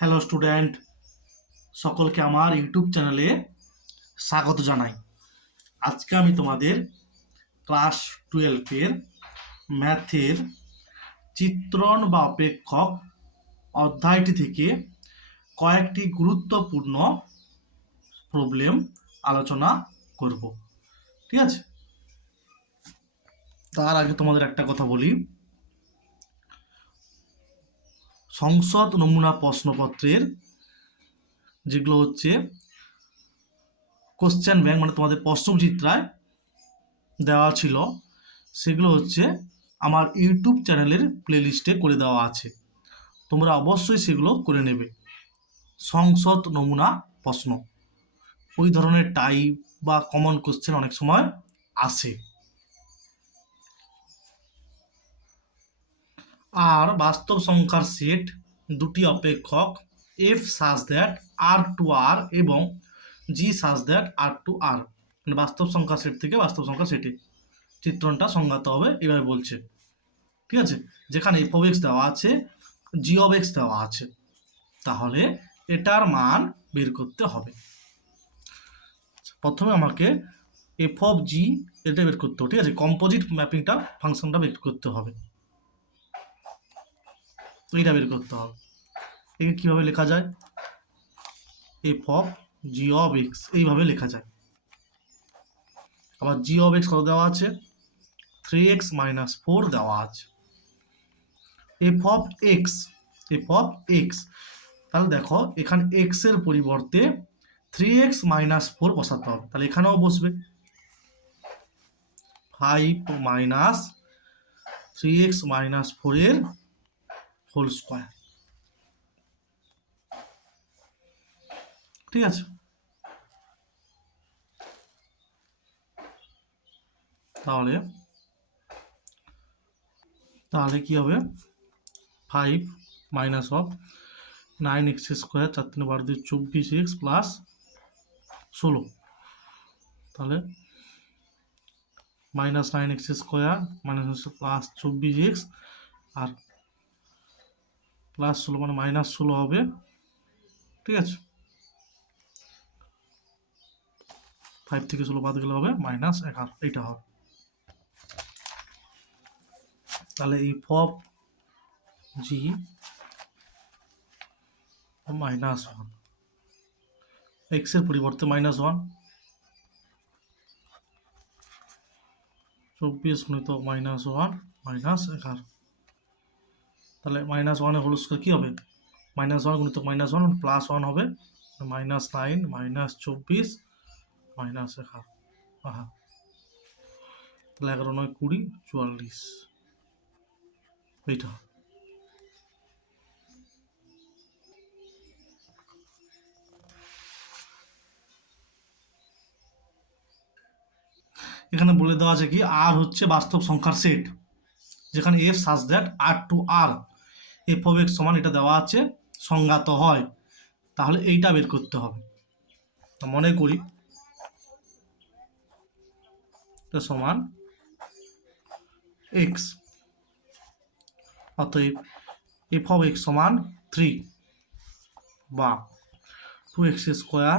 Hello student, সকলকে আমার YouTube চ্যানেলে স্বাগত জানাই। আজকে আমি তোমাদের ক্লাস 12-এর ম্যাথের চিত্রণ বা অপেক্ষক অধ্যায়টি থেকে কয়েকটি গুরুত্বপূর্ণ প্রবলেম আলোচনা করব। ঠিক আছে, তার আগে তোমাদের একটা কথা বলি। সংসদ নমুনা প্রশ্নপত্রের যেগুলো হচ্ছে কোশ্চেন ব্যাংক, মানে তোমাদের প্রশ্নচিত্রায় দেওয়া ছিল, সেগুলো হচ্ছে আমার ইউটিউব চ্যানেলের প্লেলিস্টে করে দেওয়া আছে। তোমরা অবশ্যই সেগুলো করে নেবে। সংসদ নমুনা প্রশ্ন, ওই ধরনের টাইপ বা কমন কোশ্চেন অনেক সময় আসে। আর বাস্তব সংখ্যার সেট দুটি অপেক্ষক F such that R to আর এবং জি সাজ দ্যাট আর টু আর, মানে বাস্তব সংখ্যা সেট থেকে বাস্তব সংখ্যা সেটে চিত্রণটা সংজ্ঞাত হবে, এভাবে বলছে। ঠিক আছে, যেখানে এফ অফ এক্স দেওয়া আছে, জি অফ এক্স দেওয়া আছে, তাহলে এটার মান বের করতে হবে। প্রথমে আমাকে এফ অফ জি এটা বের করতে হবে। ঠিক আছে, কম্পোজিট ম্যাপিংটা ফাংশনটা বের করতে হবে, এইটা বের করতে হবে। একে কীভাবে লেখা যায়? F of G of x এইভাবে লেখা যায়। আবার জি অফ এক্স কত দেওয়া আছে? 3x - 4 দেওয়া আছে। F of x, f of x, তাহলে দেখো এখানে এক্স এর পরিবর্তে 3x - 4 বসাতে হবে, তাহলে এখানেও বসবে 5 - 3x - 4 এর হোল স্কোয়ার। ঠিক আছে, তাহলে তাহলে কি হবে? 5 minus of 9x square, 4 3 12 2 24x plus 16, তাহলে minus 9x square minus plus 24x আর প্লাস 16 মানে মাইনাস 16 হবে। ঠিক আছে, 5 থেকে 16 বাদ গেলে হবে -11, এইটা হবে। তাহলে এফ অফ জি -1, এক্স এর পরিবর্তে -1, 24 গুণিত -1 -11, তাহলে -1 এর হোল স্কোয়ার কী হবে? -1 গুণিত -1 +1 হবে, -9 -24 -11, তাহলে 11 9 20 44, এইটা। এখানে বলে দেওয়া আছে কি, আর হচ্ছে বাস্তব সংখ্যার সেট, যেখানে F such that R to R F of x সমান এটা দেওয়া আছে সংজ্ঞাত হয়, তাহলে এইটা বের করতে হবে। মনে করি এটা সমান এক্স, অতএব এফ অফ এক্স সমান 3 বা 2x স্কোয়ার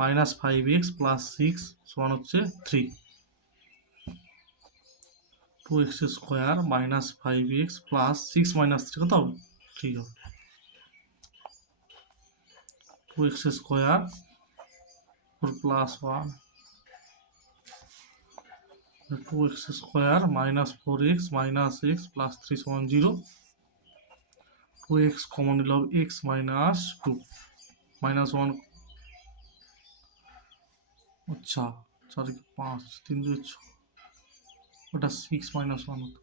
-5x + 6 সমান হচ্ছে 3। 2x স্কোয়ার -5x + 6 - 3 কত হবে? 3 হবে। 2x square +1 2x square -4x - x + 3 সমান 0। 2x কমন নিলে হবে x - 2 -1, আচ্ছা 4 5 3 2 6, ওটা 6 - 1 হতো।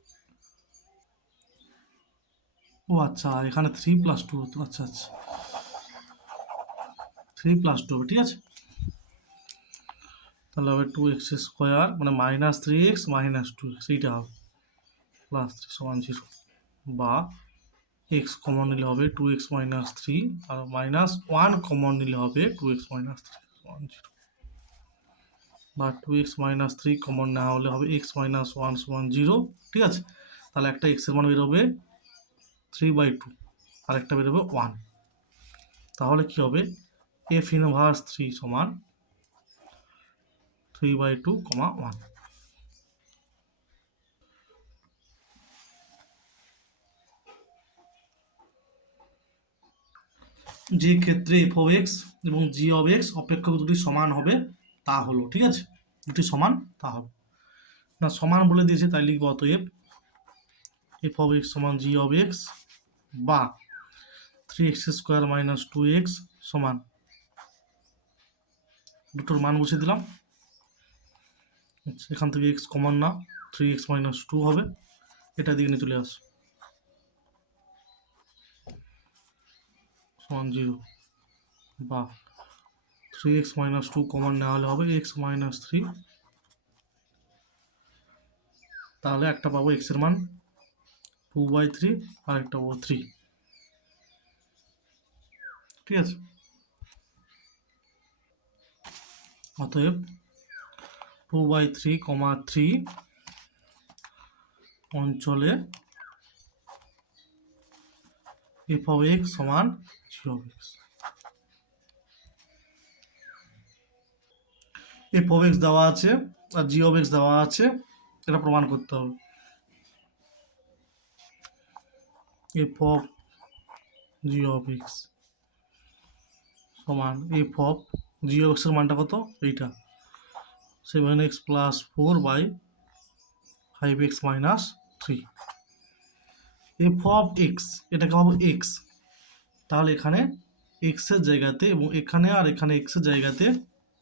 ও আচ্ছা, এখানে 3 + 2 হতো। আচ্ছা আচ্ছা, 3 + 2 হবে। ঠিক আছে, তাহলে হবে 2x স্কোয়ার মানে -3x - 2x, এইটা হবে +3 সমান 0, বা x কমন নিলে হবে 2x - 3 আর -1 কমন নিলে হবে 2x - 3 সমান 0, বা 2x - 3 কমন না হলে হবে x - 1 সমান 0। ঠিক আছে, তাহলে একটা x এর মান বেরোবে 3/2 আর একটা বেরোবে 1। তাহলে কি হবে, এফ ইনভার্স 3 সমান 3/2, 1। যে ক্ষেত্রে এফ অফ এক্স এবং জি অফ এক্স অপেক্ষক দুটি সমান হবে তা হলো, ঠিক আছে, দুটি সমান তা হবে না, সমান বলে দিয়েছে তাই লিখব অতএব এফ অফ এক্স সমান জি অফ এক্স বা 3x² - 2x সমান, দুটোর মান বসিয়ে দিলাম। এখান থেকে এক্স কমন না, 3x - 2 হবে, এটা দিকে নিয়ে চলে আস সমান 0 বা 3x - 2 কমন নেওয়া হলে হবে x - 3, তাহলে একটা পাবো x এর মান 2/3 আর একটা পাবো 3, ঠিক আছে। অতএব 2/3, 3 অঞ্চলে এফ অফ এক্স সমান g of x. F of x দেওয়া আছে আর জি অফ এক্স দেওয়া আছে, এটা প্রমাণ করতে হবে। F of G of x সমান এফ অফ জি অফ এক্সের মানটা কত, এইটা 7x + 4/5x - 3। F of x এটাকে পাবো এক্স, তাহলে এখানে এক্সের জায়গাতে এবং এখানে আর এখানে এক্সের জায়গাতে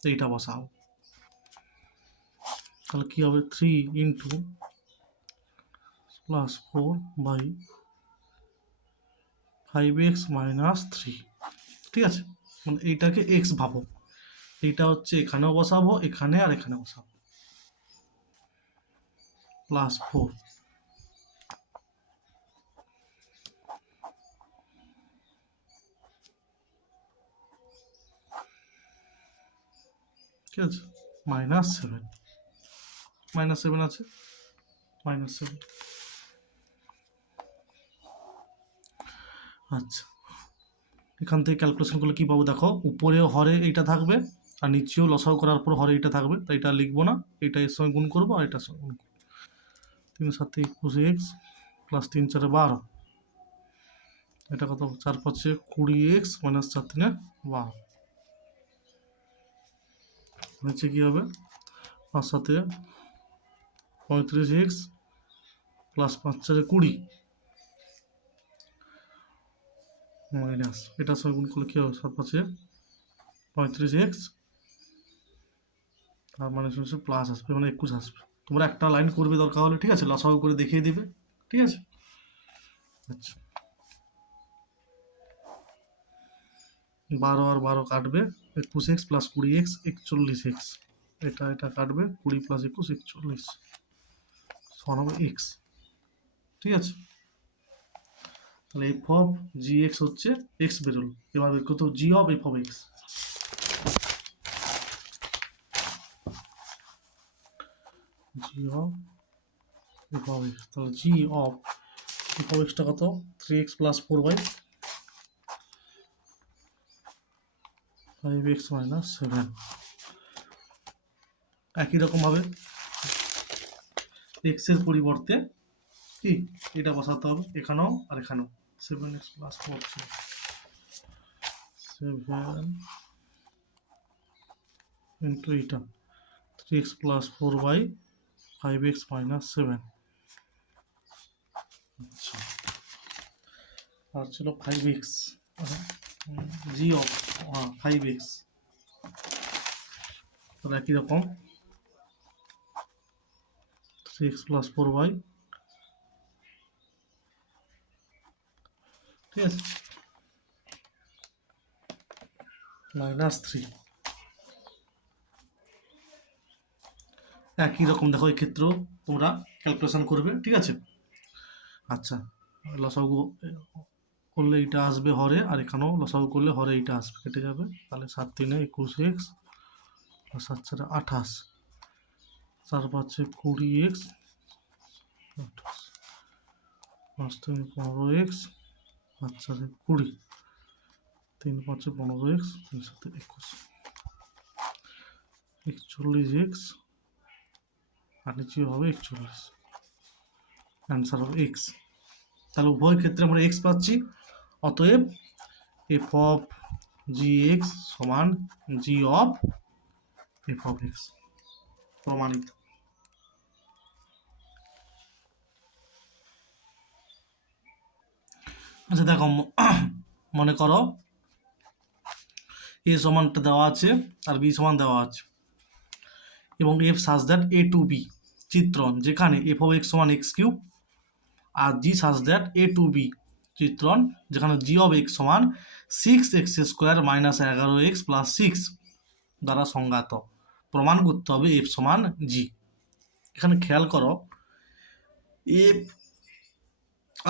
এইটা বসাও, তাহলে কি হবে 3 × +4/5x - 3, ঠিক আছে। মানে এইটাকে এক্স ভাবো, এইটা হচ্ছে এখানেও বসাবো, এখানে আর এখানে বসাবো, +4, ঠিক আছে, -7, -7 আছে, -7। আচ্ছা, এখান থেকে ক্যালকুলেশন করলে কি পাবো দেখো, উপরে হরে এইটা থাকবে আর নিচেও লসাগু করার পর হরে এইটা থাকবে, তাই এটা লিখবো না, এটা এর সঙ্গে গুণ করবো আর এটার সঙ্গে গুণ করবো। 3 × 7 = 21x + 3 × 4 = 12, এটা কত 4 × 5 = 20x - 4 × 3 = 12, নিচে কি হবে 5 × 7 = 35x + 5 × 4 = 20 মাইনাস এটার সঙ্গে গুণ করলে কি হবে 7 × 5 = 35x, তার মানে শুনছে প্লাস আসবে, মানে 21 আসবে। তোমরা একটা লাইন করবে দরকার হলে, ঠিক আছে, লসাগু করে দেখিয়ে দিবে, ঠিক আছে। আচ্ছা, 12 আর 12 কাটবে, 21x + 20x 41x, এটা কাটবে 20 + 21 41 সমান হবে x, ঠিক আছে। তাহলে এফ অফ জি এক্স হচ্ছে এক্স বেরোলো। এবার বের করতে g of f of x, g of f of x, তাহলে জি অফ এফ অফ এক্সটা কত 3x + 4/5x - 7। একই রকমভাবে এক্স এর পরিবর্তে কি এটা বসাতে হবে এখানেও আর এখানেও, 7x + 4 7 ইন্টু এইটা 3x + 4/5x - 7। আচ্ছা, আর ছিল 5x, জি অফ 5x, তাহলে একই রকম 3x + 4y, ঠিক আছে, -3। একই রকম দেখো এই ক্ষেত্রেও তোমরা ক্যালকুলেশন করবে, ঠিক আছে। আচ্ছা, লসাগু করলে এইটা আসবে হরে, আর এখানেও লসাগু করলে হরে এইটা আসবে, কেটে যাবে, তাহলে 7 × 3 = 21x আর 7 × 4 = 28, 4 × 5 = 20x 5 × 3 = 15x 5 × 4 = 20, 3 5 15x, 3 7 21, 41x, আর নিচে হবে 41, অ্যান্সার হবে এক্স। তাহলে উভয় ক্ষেত্রে আমরা এক্স পাচ্ছি, অতএব এফ অফ জি এক্স সমান g of f of x, প্রমাণিত। আচ্ছা দেখো, মনে করো এ সমানটা দেওয়া আছে আর বি সমান দেওয়া আছে, এবং F such that A to B চিত্রণ, যেখানে এফ অফ এক্স সমান এক্স কিউব, আর g such that A to B চিত্রণ, যেখানে জি অফ এক্স সমান 6x² মাইনাস 11x প্লাস 6 দ্বারা সংজ্ঞাত। প্রমাণ করতে হবে এফ সমান জি। এখানে খেয়াল করো, এফ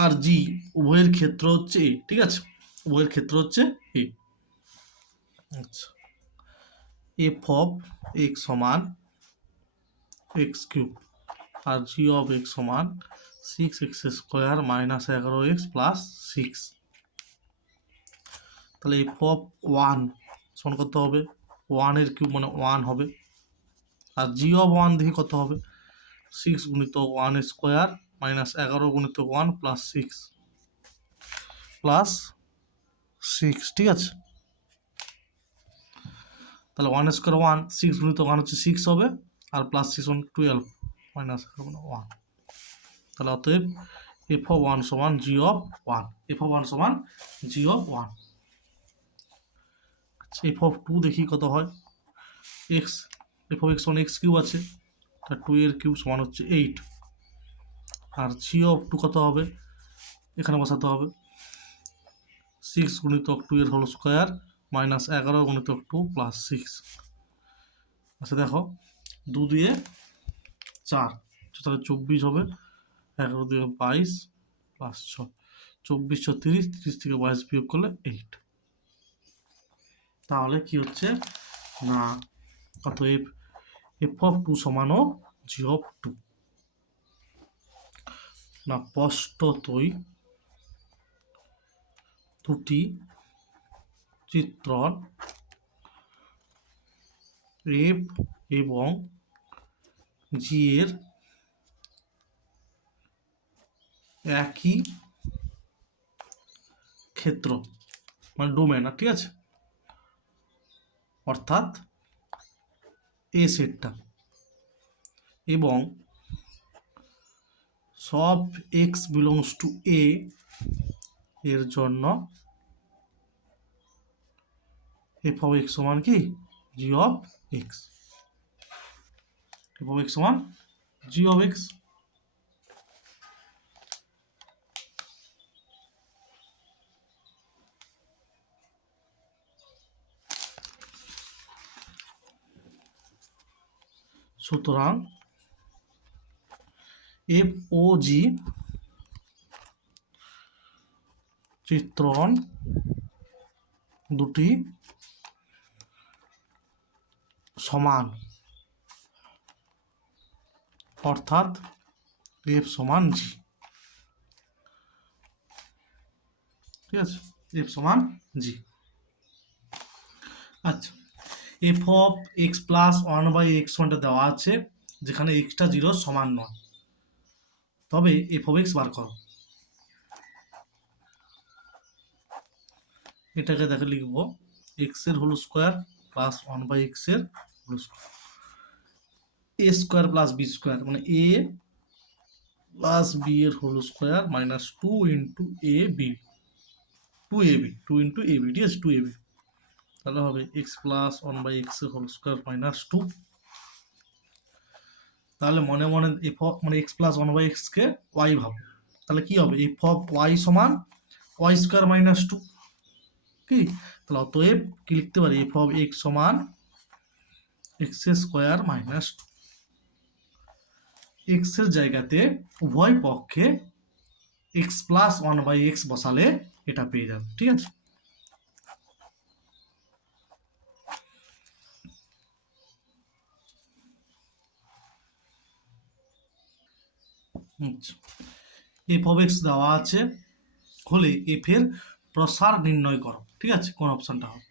আর জি উভয়ের ক্ষেত্র হচ্ছে এ, ঠিক আছে, উভয়ের ক্ষেত্র হচ্ছে এ। আচ্ছা, এফ অফ এক্স সমান এক্স কিউব আর জি অফ এক্স সমান 6x² মাইনাস 11x প্লাস 6। তাহলে এফ অফ 1 সমান কত হবে, 1 কিউব মানে 1 হবে, আর জি অফ 1 দেখি কত হবে, 6 গুণিত 1² মাইনাস 11 গুণিত 1 প্লাস 6 প্লাস 6, ঠিক আছে। তাহলে 1² 1, 6 গুণিত 1 হচ্ছে 6 হবে, আর প্লাস 6 12 মাইনাস 1। তাহলে অতএব এফ অফ 1 সমান জি অফ 1, এফ অফ 1 সমান জি অফ 1। এফ অফ 2 দেখি কত হয়, এক্স, এফ অফ এক্স সমান এক্স কিউব আছে, তার 2 এর কিউব সমান হচ্ছে 8, আর জি অফ 2 কত হবে, এখানে বসাতে হবে 6 গুণিতক 2 এর হোল স্কোয়ার মাইনাস 11 গুণিতক 2 প্লাস 6। আচ্ছা দেখো, 2 দিয়ে 4, তাহলে 24 হবে, 11 দিয়ে 22 প্লাস 6, 24 30, 30 থেকে 22 বিয়োগ করলে 8। তাহলে কি হচ্ছে না, অতএব এফ অফ 2 সমানও জি অফ 2। না স্পষ্টতই দুটি চিত্রণ এফ এবং জি এর একই ক্ষেত্র, মানে ডোমেন, ঠিক আছে, অর্থাৎ এ সেটটা, এবং সব এক্স বিলংস টু এ এর জন্য এফ অফ এক্স সমান কি g of x, f of x সমান জি অফ এক্স। সুতরাং এফ ও জি চিত্রণ দুটি সমান, অর্থাৎ এফ সমান জি, ঠিক আছে, এফ সমান জি। আচ্ছা, F of x plus 1/x ওয়ানটা দেওয়া আছে, যেখানে এক্সটা 0 সমান নয়, তবে এফ অফ এক্স বার করো। এটাকে দেখে লিখবো এক্স এর হোল স্কোয়ার প্লাস 1/x এর হোল স্কোয়ার, এ স্কোয়ার প্লাস বি স্কোয়ার, মানে এ প্লাস বি এর whole square minus 2 into A B, 2ab, 2 into A B, ঠিক আছে, 2ab। তাহলে হবে এক্স প্লাস 1/x এর হোল স্কোয়ার মাইনাস 2। তাহলে মনে মনে এফ অফ মানে এক্স প্লাস 1/x কে ওয়াই ভাবো, তাহলে কি হবে, এফ অফ ওয়াই সমান ওয়াই স্কোয়ার মাইনাস 2, কি, তাহলে অতএব কি লিখতে পারি, এফ অফ এক্স সমান এক্স স্কোয়ার মাইনাস 2। এক্স এর জায়গাতে উভয় পক্ষে এক্স প্লাস 1/x বসালে এটা পেয়ে যাবে, ঠিক আছে। এফ অফ এক্স দেওয়া আছে হলে এফ এর প্রসার নির্ণয় করো। ঠিক আছে, কোন অপশনটা হবে।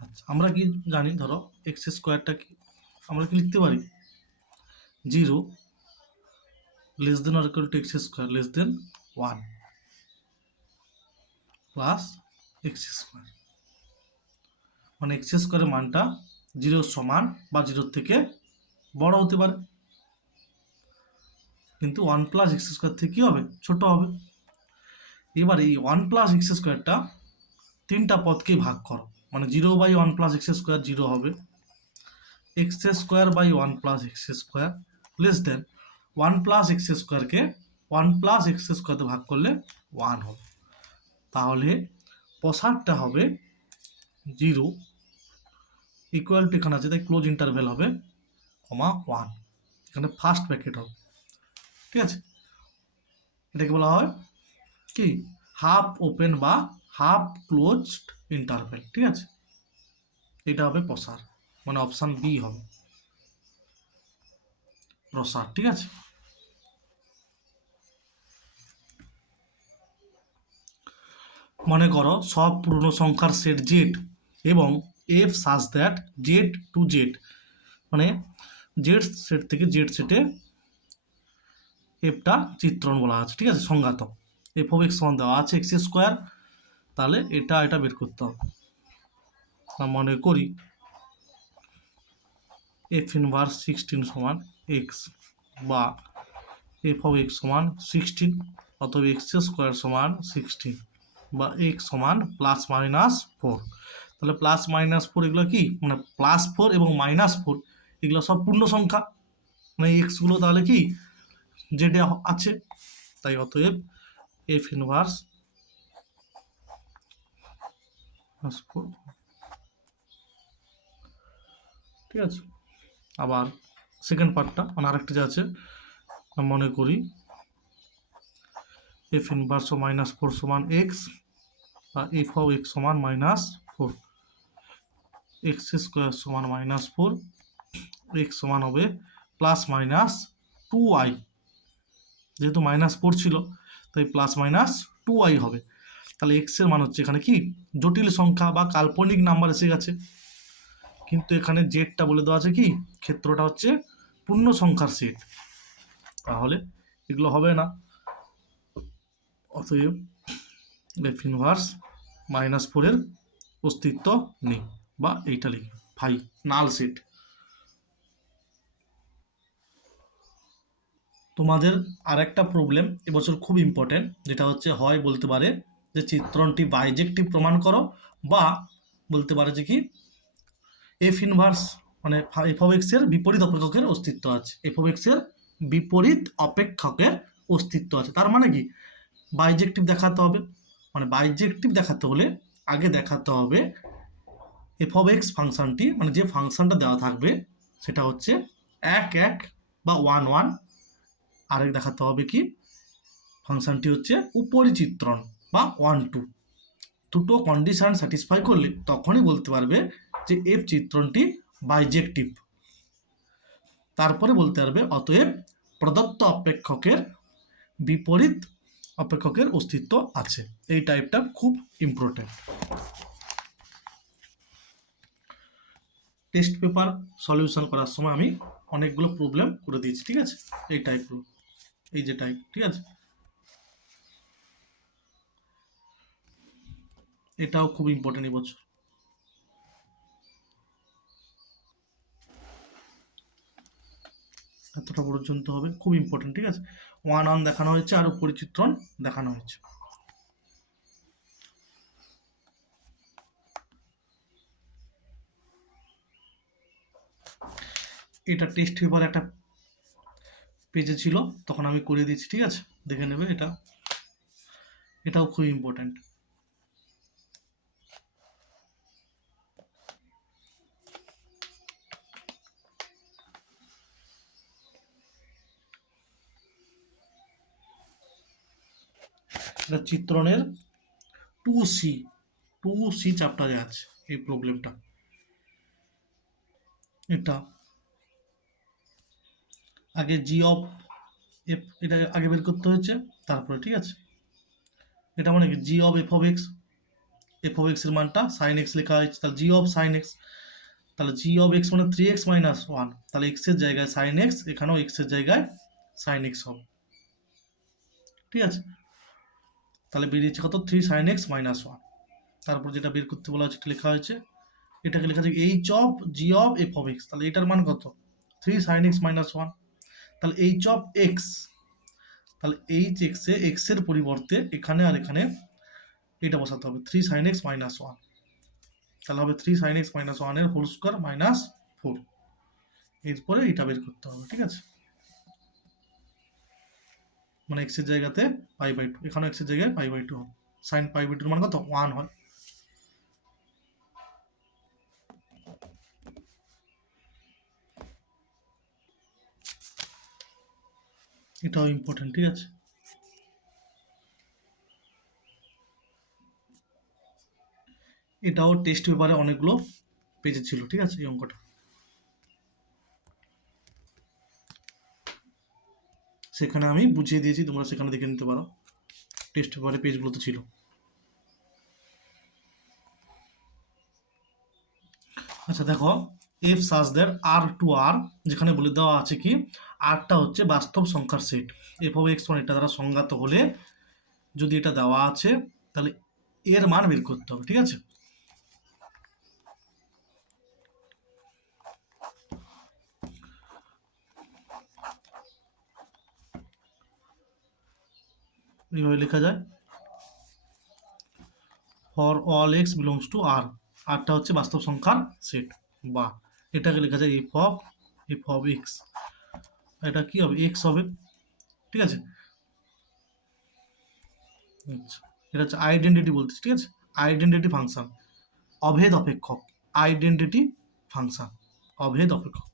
আচ্ছা, আমরা কি জানি, ধরো এক্স স্কোয়ারটা কি আমরা কি লিখতে পারি, 0 less than or equal to x square less than 1 plus x square, মানে এক্স স্কোয়ারের মানটা 0 সমান বা 0 থেকে বড় হতে পারে, কিন্তু 1 প্লাস এক্স স্কোয়ার থেকে কি হবে, ছোট হবে। এবার এই 1 প্লাস এক্স স্কোয়ারটা তিনটা পদকে ভাগ করো, মানে 0/1 প্লাস এক্স স্কোয়ার 0 হবে, x square by 1 plus x square less than 1 plus x স্কোয়ারকে 1 প্লাস এক্স স্কোয়ারতে ভাগ করলে 1 হবে। তাহলে প্রসারটা হবে 0 ইকুয়াল টু, এখানে আছে তাই ক্লোজ ইন্টারভেল হবে, 1, এখানে ফার্স্ট ব্র্যাকেট হবে। ঠিক আছে, এটাকে বলা হয় কি, হাফ ওপেন বা হাফ ক্লোজড ইন্টারভেল। ঠিক আছে, এটা হবে প্রসার, মানে অপশান বি হবে প্রসার। ঠিক আছে, মনে করো সব পূর্ণ সংখ্যার সেট জেড এবং F such that Z to Z, মানে জেড সেট থেকে জেড সেটে এফটা চিত্রণ বলা আছে। ঠিক আছে, সংজ্ঞাত এফ অফ এক্স সমান দেওয়া আছে এক্স স্কোয়ার, তাহলে এটা বের করতে হবে। মনে করি এফ ইনভার্স 16 সমান এক্স, বা এফ অফ এক্স সমান 16, অথবা এক্স স্কোয়ার সমান 16, বা এক্স সমান +-4। তাহলে +-4 এগুলো কি, মানে +4 এবং -4 এগুলো সব পূর্ণ সংখ্যা, মানে এক্সগুলো তাহলে কি জেডে আছে, তাই অতএব এফ ইনভার্স 4। ঠিক আছে, আবার সেকেন্ড পার্টটা, মানে আরেকটা যে আছে, মনে করি এফ ইনভার্স -4 সমান এক্স, বা এফ অফ এক্স সমান -4, এক্স স্কোয়ার সমান -4, এক্স সমান হবে +-2i, যেহেতু -4 ছিল তাই +-2i হবে। তাহলে এক্স এর মান হচ্ছে এখানে কি, জটিল সংখ্যা বা কাল্পনিক নাম্বার এসে গেছে, কিন্তু এখানে জেডটা বলে দেওয়া আছে কি, ক্ষেত্রটা হচ্ছে পূর্ণ সংখ্যার সেট, তাহলে এগুলো হবে না। অতএব এফ ইনভার্স -4 এর অস্তিত্ব নেই, বা এইটা লিখি ভাই নাল সেট। তোমাদের আর একটা প্রবলেম এবছর খুব ইম্পর্টেন্ট, যেটা হচ্ছে হয় বলতে পারে যে চিত্রণটি বাইজেক্টিভ প্রমাণ করো, বা বলতে পারে যে কি এফ ইনভার্স, মানে এফ অফ এক্স এর বিপরীত অপেক্ষকের অস্তিত্ব আছে, এফ অফ এক্স এর বিপরীত অপেক্ষকের অস্তিত্ব আছে। তার মানে কি, বাইজেক্টিভ দেখাতে হবে, মানে বাইজেক্টিভ দেখাতে হলে আগে দেখাতে হবে এফ অফ এক্স ফাংশনটি, মানে যে ফাংশনটা দেওয়া থাকবে সেটা হচ্ছে 1 বা 1 আরেক দেখাতে হবে কি, ফাংশনটি হচ্ছে উপরিচিত্রণ বা 1 দুটো কন্ডিশন স্যাটিসফাই করলে তখনই বলতে পারবে যে এফ চিত্রণটি বাইজেক্টিভ। তারপরে বলতে পারবে অতএব প্রদত্ত অপেক্ষকের বিপরীত অপেক্ষকের অস্তিত্ব আছে। এই টাইপটা খুব ইম্পর্টেন্ট। টেস্ট পেপার সলিউশন করার সময় আমি অনেকগুলো প্রবলেম করে দিয়েছি। ঠিক আছে, এই টাইপগুলো, এই যে টাইপ। ঠিক আছে, এটাও খুব ইম্পর্টেন্ট এবছর। এতটা পর্যন্ত হবে, খুব ইম্পর্টেন্ট। ঠিক আছে, 1 দেখানো হয়েছে আর পরিচিত্রণ দেখানো হয়েছে। এটা টেস্ট পেপার একটা পেজে ছিল, তখন আমি করে দিয়েছি। ঠিক আছে, দেখে নেবে, এটাও খুব ইম্পর্টেন্ট। এটা চিত্রণের 2C চ্যাপ্টারে আছে এই প্রবলেমটা। এটা আগে জি অফ এফ, এটা আগে বের করতে হয়েছে, তারপরে। ঠিক আছে, এটা মানে কি g of f of x f of x এর মানটা সাইন এক্স লেখা হয়েছে, তাহলে জি অফ সাইন এক্স, তাহলে জি অফ এক্স মানে 3x - 1, তাহলে এক্স এর জায়গায় সাইন এক্স, এখানেও এক্স এর জায়গায় সাইন এক্স হবে। ঠিক আছে, তাহলে বেরিয়েছে কত 3 sin x - 1। তারপর যেটা বের করতে বলা হচ্ছে এটা লেখা হয়েছে, এটাকে লেখা আছে H of G of f of x, তাহলে এটার মান কত 3 sin x - 1, তাহলে এইচ অফ এক্স, তাহলে এইচ এক্স এ এক্স এর পরিবর্তে এখানে আর এখানে এটা বসাতে হবে 3 sin x - 1, তাহলে হবে 3 sin x - 1 এর হোল স্কয়ার মাইনাস 4। এরপরে এটা বের করতে হবে। ঠিক আছে, মানে এক্স এর জায়গাতে π/2, এখানে এক্স এর জায়গায় π/2 হবে, sin π/2 এর মান কত 1 হয়। এটাও ইম্পর্টেন্ট। ঠিক আছে, এটাও টেস্ট পেপারে অনেকগুলো পেজে ছিল। ঠিক আছে, এই অঙ্কটা সেখানে আমি বুঝিয়ে দিয়েছি, তোমরা সেখানে দেখে নিতে পারো, টেস্ট পেপারে পেজগুলোতে ছিল। আচ্ছা দেখো, F such that R to আর, যেখানে বলে দেওয়া আছে কি আরটা হচ্ছে বাস্তব সংখ্যার set, F of x one এটা দ্বারা সংজ্ঞাত হলে যদি এটা দেওয়া আছে তাহলে এর মান বের করতে হবে। ঠিক আছে, এইভাবে লেখা যায়, for all x belongs to R, আরটা হচ্ছে বাস্তব সংখ্যার সেট, বা এটাকে লেখা যায় এফ অফ এক্স, এটা কি হবে এক্স হবে। ঠিক আছে, আচ্ছা, এটা হচ্ছে আইডেন্টিটি বলতেছি। ঠিক আছে, আইডেন্টিটি ফাংশন, অভেদ অপেক্ষক, আইডেন্টিটি ফাংশন, অভেদ অপেক্ষক।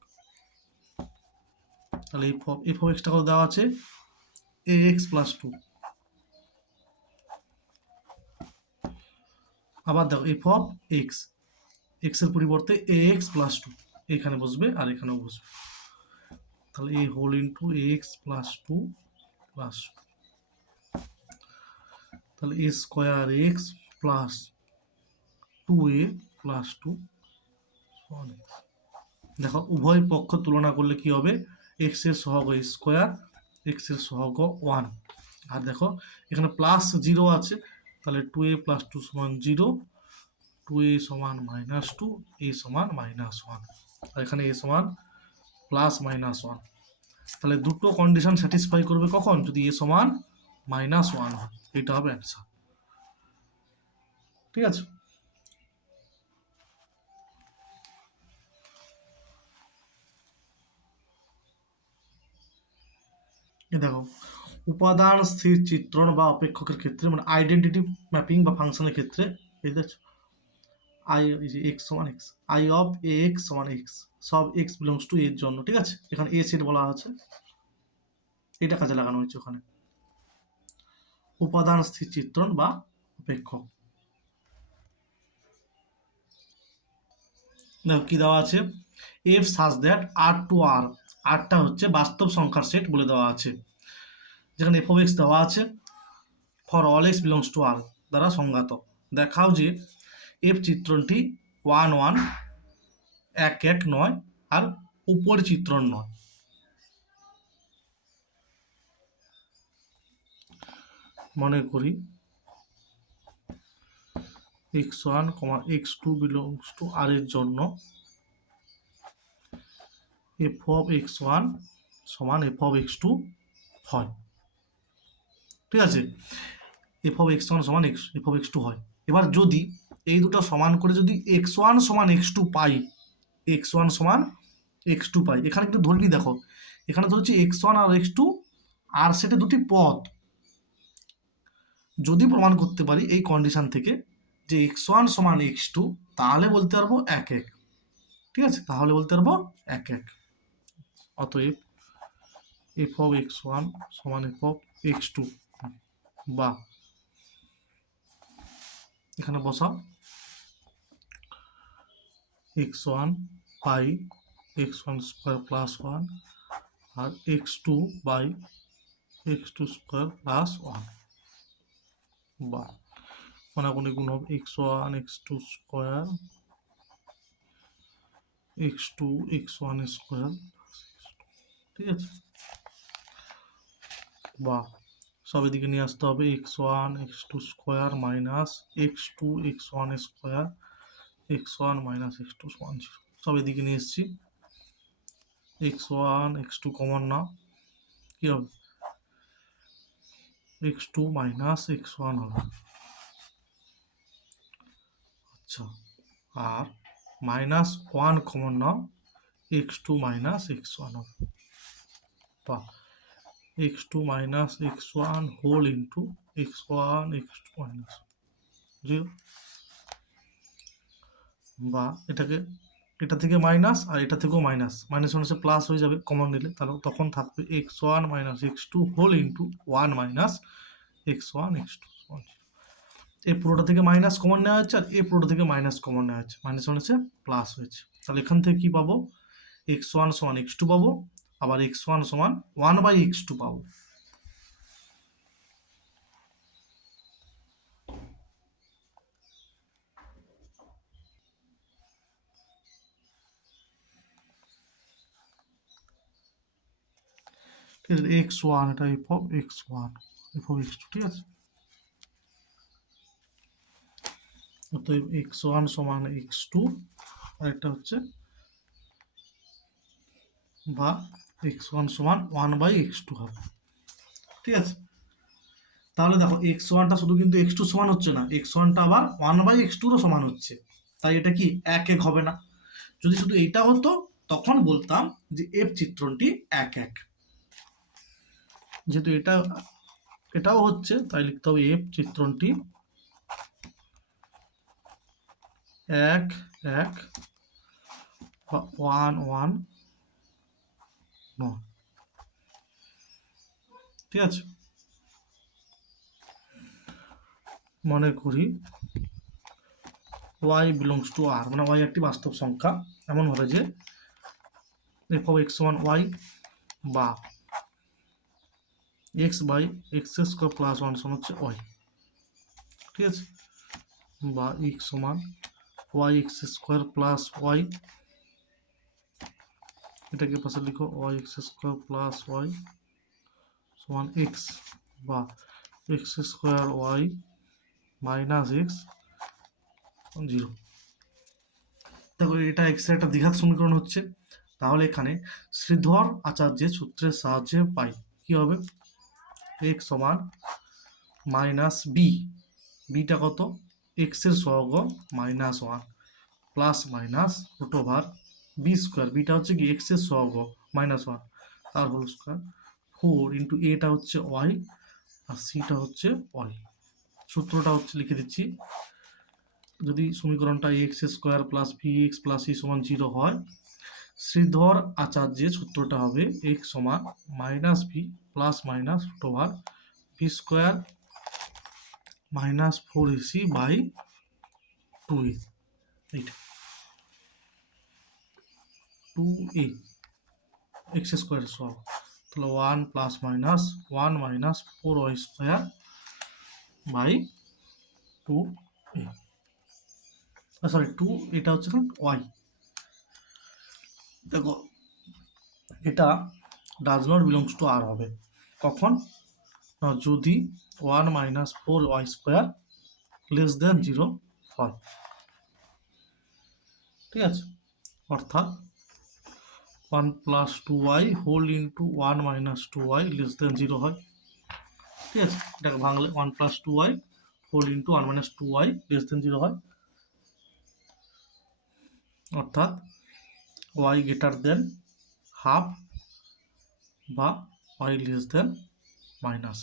তাহলে এফ অফ এক্সটা কত দেওয়া আছে এ এক্স প্লাস 2, আবার দেখো এফ অফ এক্স, এক্স এর পরিবর্তে এ এক্স প্লাস 2 এখানে বসবে আর এখানেও বসবে, তাহলে a whole into a x plus 2 plus, তাহলে a square x plus 2a plus 2। দেখো উভয় পক্ষ তুলনা করলে কি হবে, এক্স এর সহগ স্কোয়ার, এক্স এর সহগ 1, আর দেখো এখানে প্লাস 0 আছে, তাহলে 2a প্লাস 2 সমান 0, 2a সমান মাইনাস 2, a সমান মাইনাস 1, আর এখানে a সমান প্লাস মাইনাস 1। তাহলে দুটো কন্ডিশন স্যাটিসফাই করবে কখন, যদি a সমান -1 হয়, এটা হবে অ্যান্সার। ঠিক আছে, দেখো উপাদান স্থির চিত্রণ বা অপেক্ষকের ক্ষেত্রে, মানে আইডেন্টিটি ম্যাপিং বা ফাংশনের ক্ষেত্রে, ঠিক আছে, আই এক্স সমান x, I of A x সমান এক্স, সব এক্স বিলংস টু এর জন্য। ঠিক আছে, এখানে এ সেট বলা আছে, এটা কাজে লাগানো হয়েছে ওখানে, উপাদান স্থির চিত্রণ বা অপেক্ষক। দেখো কি দেওয়া আছে, F such that R to R, আরটা হচ্ছে বাস্তব সংখ্যার সেট বলে দেওয়া আছে, যেখানে এফ অফ এক্স দেওয়া আছে for all x belongs to R দ্বারা সংজ্ঞাত। দেখাও যে এফ চিত্রণটি 1 1 1 1 নয় আর উপর চিত্রণ নয়। মনে করি x1, x2 বিলংস টু আর এর জন্য এফ অফ x1 সমান এফ অফ x2 হয়। ঠিক আছে, এফ অফ x1 সমান এফ অফ x2 হয়। এবার যদি এই দুটো সমান করে যদি x1 সমান x2 পাই, x1 সমান x2 পাই, এখানে কিন্তু ধরবি, দেখো এখানে ধরছি x1 আর x2 আর সেটা দুটি পদ, যদি প্রমাণ করতে পারি এই কন্ডিশন থেকে যে x1 সমান x2, তাহলে বলতে পারবো 1 1। ঠিক আছে, তাহলে বলতে পারবো 1 1। অতএব এফ অফ x1 সমান এফ অফ x2, বা এখানে বসাও x1 by x1 square plus 1 আর x2 by x2 square plus 1, বা কোনাকুনি গুণ হবে x1 x2 square x2 x1 square, ঠিক আছে, বা সব এদিকে নিয়ে আসতে হবে x1 x2 square minus x2 x1 square x1 minus x2 সমান 0, সব এদিকে নিয়ে এসেছি। x1 x2 কমন না, কি হবে x2 মাইনাস x1 হবে, আচ্ছা, আর মাইনাস 1 কমন নাও x2 মাইনাস x1 হবে, বা x2 minus x1 whole into x1 x2 minus 0, বা এটাকে এটা থেকে মাইনাস আর এটা থেকেও মাইনাস, মাইনাস মাইনাসে প্লাস হয়ে যাবে কমন নিলে, তাহলে তখন থাকবে x1 minus x2 whole into 1 minus x1 x2। এই পুরোটা থেকে মাইনাস কমন নেওয়া হচ্ছে আর এই পুরোটা থেকে মাইনাস কমন নেওয়া হচ্ছে, মাইনাস মাইনাসে প্লাস হয়েছে, তাহলে এখান থেকে কি পাবো x1 সমান x2 পাবো, আবার x1 সমান 1/x2 পাবো। x1 এটা f of x1 f of x2, ঠিক আছে, অতএব x1 সমান x2 আর এটা হচ্ছে বা x1 সমান 1/x2 হবে, ঠিক আছে। তাহলে দেখো x1টা শুধু কিন্তু x2 সমান হচ্ছে না, x1টা আবার 1/x2 সমান হচ্ছে, তাই এটা কি 1 হবে না। যদি শুধু এইটা হতো তখন বলতাম যে f চিত্রণটি 1 যেহেতু এটাও হচ্ছে তাই লিখতে হবে f চিত্রণটি 1 1 বা 1 1 নয়, ঠিক আছে। মনে করি y বিলংস টু r, মানে y একটি বাস্তব সংখ্যা, এমন হবে যে f of x সমান y বা x by X square plus 1 সমান হচ্ছে y, ঠিক আছে, বা x সমান y x square plus y, এটাকে পাশে লিখো y x square plus y সমান x, বা x square y minus x 0। দেখো এটা এক্স এর একটা দ্বিঘাত সমীকরণ হচ্ছে, তাহলে এখানে শ্রীধর আচার্যের সূত্রের সাহায্যে পাই কি হবে x সমান মাইনাস বি, বিটা কত এক্স এর সহগ minus 1 plus minus root over B square, beta হচ্ছে কি এক্স এর সহগ মাইনাস 1 তার হোল স্কোয়ার 4 ইন্টু এটা হচ্ছে ওয়াই আর সিটা হচ্ছে ওয়াই। সূত্রটা হচ্ছে লিখে দিচ্ছি, যদি সমীকরণটা x square plus b x plus e সমান 0 হয়, শ্রীধর আচার্যের সূত্রটা হবে এক্স সমান minus b plus minus root over B square minus 4ac by 2a, এইটা 2a এক্স স্কোয়ার সহ, তাহলে 1 plus minus 1 minus 4y square by 2a, sorry 2, এটা হচ্ছে ওয়াই। দেখো এটা does not belongs to R হবে কখন, যদি 1 minus 4y square less than 0 হয়, ঠিক আছে, অর্থাৎ 1 plus 2y whole into 1 minus 2y less than 0 হয়, ঠিক আছে, এটাকে ভাঙলে 1 plus 2y whole into 1 minus 2y less than 0 হয়, অর্থাৎ y গ্রেটার দেন হাফ বা y লেস দেন মাইনাস,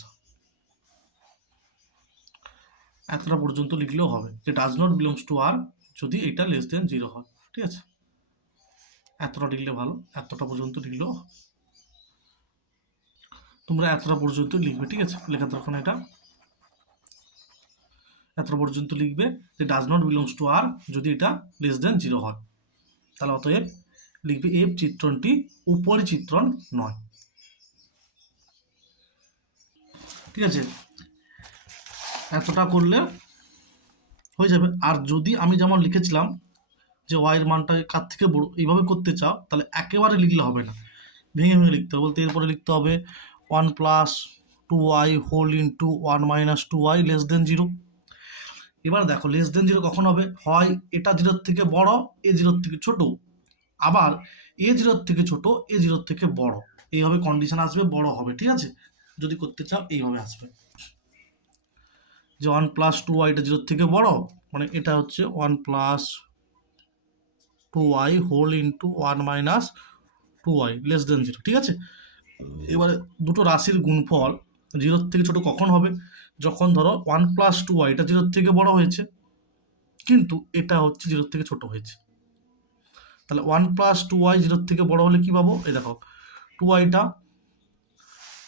এতটা পর্যন্ত লিখলেও হবে যে does not belongs to R যদি এটা লেস দেন 0 হয়, ঠিক আছে, এতটা লিখলে ভালো, এতটা পর্যন্ত লিখলেও তোমরা এতটা পর্যন্ত লিখবে, ঠিক আছে, লেখার দরকার এটা এতটা পর্যন্ত লিখবে যে does not belongs to R যদি এটা লেস দেন 0 হয়, তাহলে অতএব লিখবে এফ চিত্রণটি উপরি চিত্রণ নয়, ঠিক আছে। এতটা করলে হয়ে যাবে। আর যদি আমি যেমন লিখেছিলাম যে ওয়াইয়ের মানটা কার থেকে বড় এইভাবে করতে চাও, তাহলে একেবারে লিখলে হবে না, ভেঙে ভেঙে লিখতে হবে। বলতে এরপরে লিখতে হবে 1+2y whole into 1 - 2y less than 0। এবার দেখো লেস দেন 0 কখন হবে, হয় এটা 0-র থেকে বড়, এ 0-র থেকে ছোট, আবার এ 0-র থেকে ছোট, এ 0-র থেকে বড়, এইভাবে কন্ডিশন আসবে, বড় হবে। ঠিক আছে, যদি করতে চাও এইভাবে আসবে যে 1+2y এটা 0-র থেকে বড়, মানে এটা হচ্ছে 1+2y whole into 1 - 2y less than 0। ঠিক আছে, এবারে দুটো রাশির গুণফল 0-র থেকে ছোট কখন হবে, যখন ধরো 1+2y এটা 0-র থেকে বড় হয়েছে, কিন্তু এটা হচ্ছে 0-র থেকে ছোট হয়েছে। তাহলে 1+2y 0-র থেকে বড় হলে কি পাবো, এই দেখো 2yটা,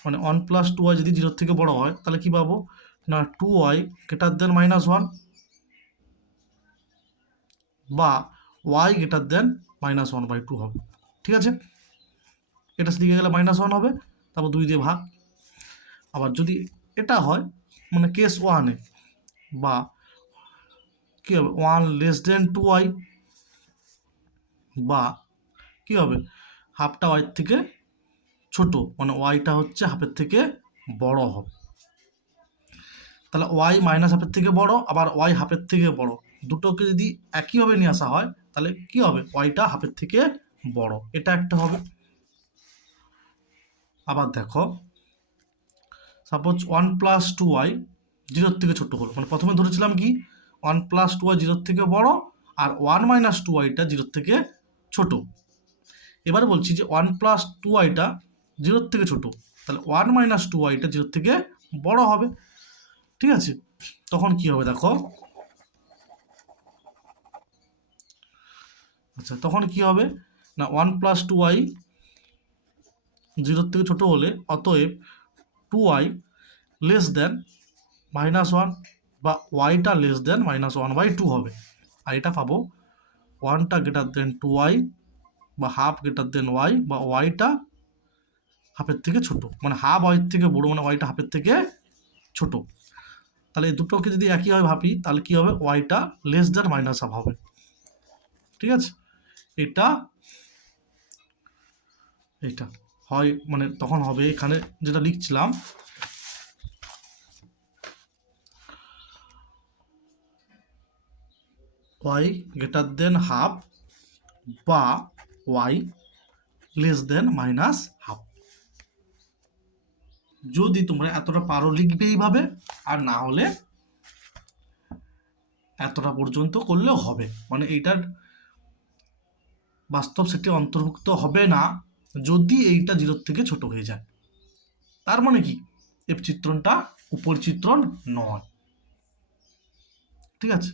মানে 1+2y যদি 0-র থেকে বড় হয় তাহলে কি পাবো না 2y গ্রেটার দেন -1 বা y গ্রেটার দেন -1/2 হবে। ঠিক আছে, এটা দিকে গেলে -1 হবে, তারপর 2 দিয়ে ভাগ। আবার যদি এটা হয় মানে কেস 1-এ, বা কি হবে 1 <2y, বা কি হবে হাফটা ওয়াই থেকে ছোট, মানে ওয়াইটা হচ্ছে হাফের থেকে বড় হবে। তাহলে ওয়াই মাইনাস হাফের থেকে বড়, আবার ওয়াই হাফের থেকে বড়, দুটোকে যদি একইভাবে নিয়ে আসা হয় তাহলে কি হবে, ওয়াইটা হাফের থেকে বড়, এটা একটা হবে। আবার দেখো সাপোজ 1+2y 0-র থেকে ছোট হলো, মানে প্রথমে ধরেছিলাম কি 1+2y 0-র থেকে বড়, আর 1 - 2yটা 0-র থেকে ছোট। এবার বলছি যে 1+2yটা 0-র থেকে ছোট, তাহলে 1 - 2yটা 0-র থেকে বড় হবে। ঠিক আছে, তখন কি হবে দেখো, আচ্ছা তখন কি হবে না 1+2y 0-র থেকে ছোট হলে অতএব 2y লেস দেন -1 বা ওয়াইটা লেস দেন -1/2 হবে। আর এটা পাবো 1টা গ্রেটার দেন 2y বা হাফ গ্রেটার দেন ওয়াই, বা ওয়াইটা হাফের থেকে ছোট, মানে হাফ ওয়াইয়ের থেকে বড়, মানে ওয়াইটা হাফের থেকে ছোট। তাহলে এই দুটোকে যদি একইভাবে ভাবি তাহলে কি হবে, ওয়াইটা লেস দেন -1/2 হবে। ঠিক আছে, এটা এটা হয়, মানে তখন হবে এখানে যেটা লিখছিলাম ওয়াই গ্রেটার দেন হাফ বা ওয়াই লেস দেন -1/2। যদি তোমরা এতটা পারো লিখবে এইভাবে, আর না হলে এতটা পর্যন্ত করলেও হবে, মানে এইটার বাস্তব সেটি অন্তর্ভুক্ত হবে না যদি এইটা 0-র থেকে ছোট হয়ে যায়। তার মানে কি এফ চিত্রণটা উপর চিত্রণ নয়। ঠিক আছে।